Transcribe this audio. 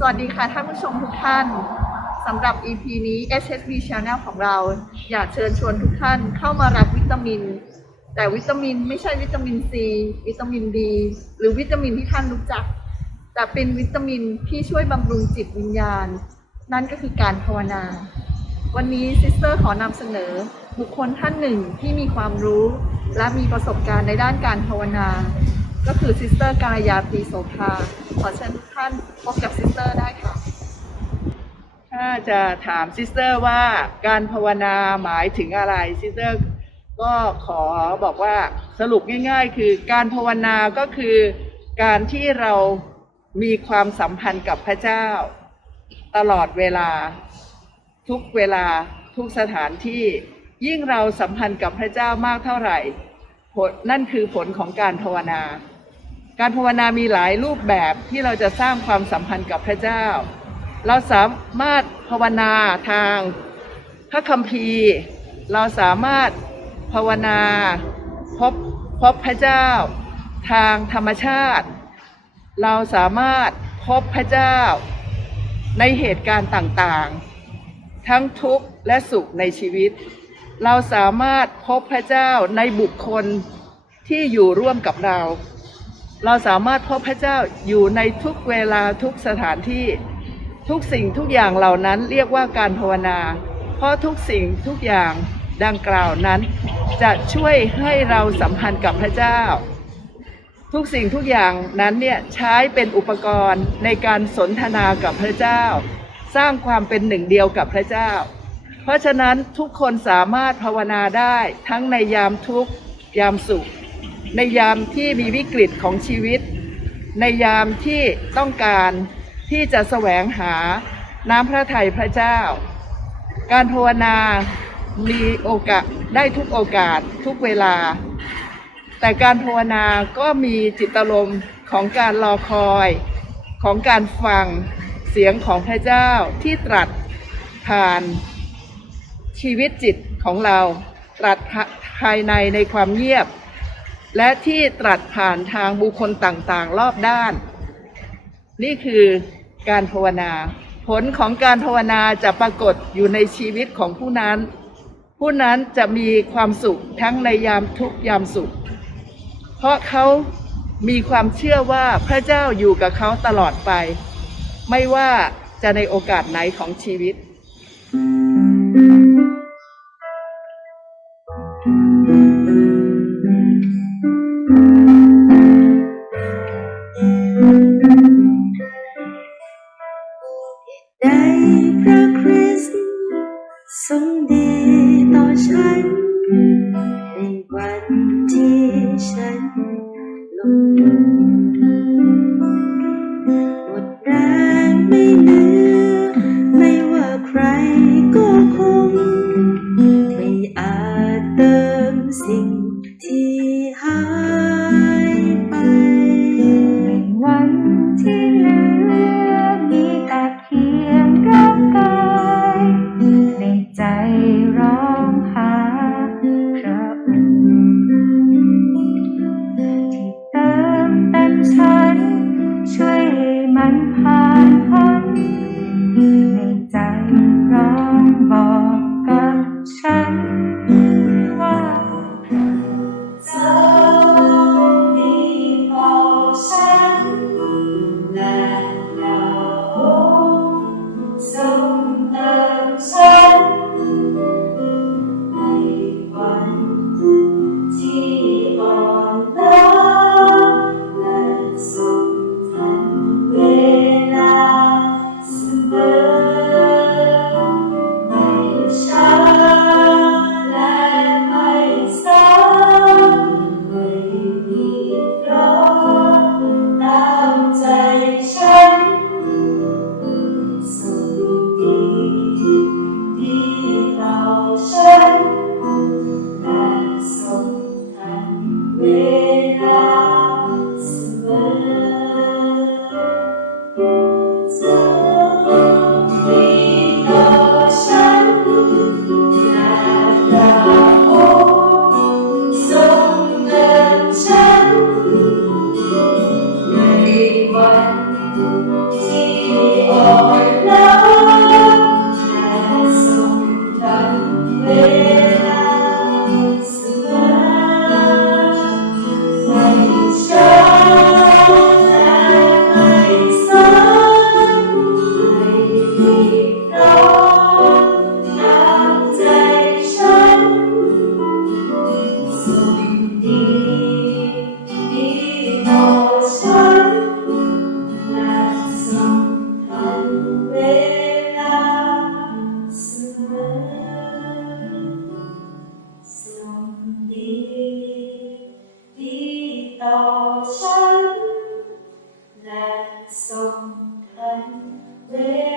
สวัสดีค่ะท่านผู้ชมทุกท่านสำหรับ EP นี้ SSB Channel ของเรา อยากเชิญชวนทุกท่านเข้ามารับวิตามิน แต่วิตามินไม่ใช่วิตามินซีวิตามินดีหรือวิตามินที่ท่านรู้จัก แต่เป็นวิตามินที่ช่วยบำรุงจิตวิญญาณ นั่นก็คือการภาวนา วันนี้ซิสเตอร์ขอนำเสนอ บุคคลท่านหนึ่งที่มีความรู้ และมีประสบการณ์ในด้านการภาวนา ก็คือซิสเตอร์กาลยาตีโสภาขอเชิญทุกท่านพบกับซิสเตอร์ได้ค่ะ ถ้าจะถามซิสเตอร์ว่าการภาวนาหมายถึงอะไรซิสเตอร์ก็ขอบอกว่าสรุปง่าย ๆ คือการภาวนาก็คือการที่เรามีความสัมพันธ์กับพระเจ้า ตลอดเวลา ทุกเวลาทุกสถานที่ ยิ่งเราสัมพันธ์กับพระเจ้ามากเท่าไหร่ นั่นคือผลของการภาวนา การภาวนามีหลายรูปแบบที่เราจะสร้างความสัมพันธ์กับพระเจ้า เราสามารถภาวนาทางพระคัมภีร์ เราสามารถภาวนาพบพบพระเจ้า ทางธรรมชาติ เราสามารถพบพระเจ้า ในเหตุการณ์ต่างๆ ทั้งทุกข์และสุขในชีวิต เราสามารถพบพระเจ้าในบุคคลที่อยู่ร่วมกับเรา เราสามารถพบพระเจ้าอยู่ในทุกเวลาทุกสถานที่ ทุกสิ่งทุกอย่างเหล่านั้นเรียกว่าการภาวนา เพราะทุกสิ่งทุกอย่างดังกล่าวนั้น จะช่วยให้เราสัมพันธ์กับพระเจ้า ทุกสิ่งทุกอย่างนั้นเนี่ยใช้เป็นอุปกรณ์ในการสนทนากับพระเจ้า สร้างความเป็นหนึ่งเดียวกับพระเจ้า ราะฉะนั้นทุกคนสามารถภาวนาได้ทั้งในยามทุกข์ยามสุข ในยามที่มีวิกฤตของชีวิต ในยามที่ต้องการที่จะแสวงหาน้ำพระทัยพระเจ้า การภาวนามีโอกาสได้ทุกโอกาสทุกเวลา แต่การภาวนาก็มีจิตอารมณ์ของการรอคอยของการฟังเสียงของพระเจ้าที่ตรัสผ่าน ชีวิตจิตของเราตรัสภายในในความเงียบ และที่ตรัสผ่านทางบุคคลต่างๆ รอบด้าน นี่คือการภาวนา ผลของการภาวนาจะปรากฏอยู่ในชีวิตของผู้นั้น ผู้นั้นจะมีความสุขทั้งในยามทุกยามสุข เพราะเขามีความเชื่อว่าพระเจ้าอยู่กับเขาตลอดไป ไม่ว่าจะในโอกาสไหนของชีวิต ได้พระคริสต์ทรงดีต่อฉัน Let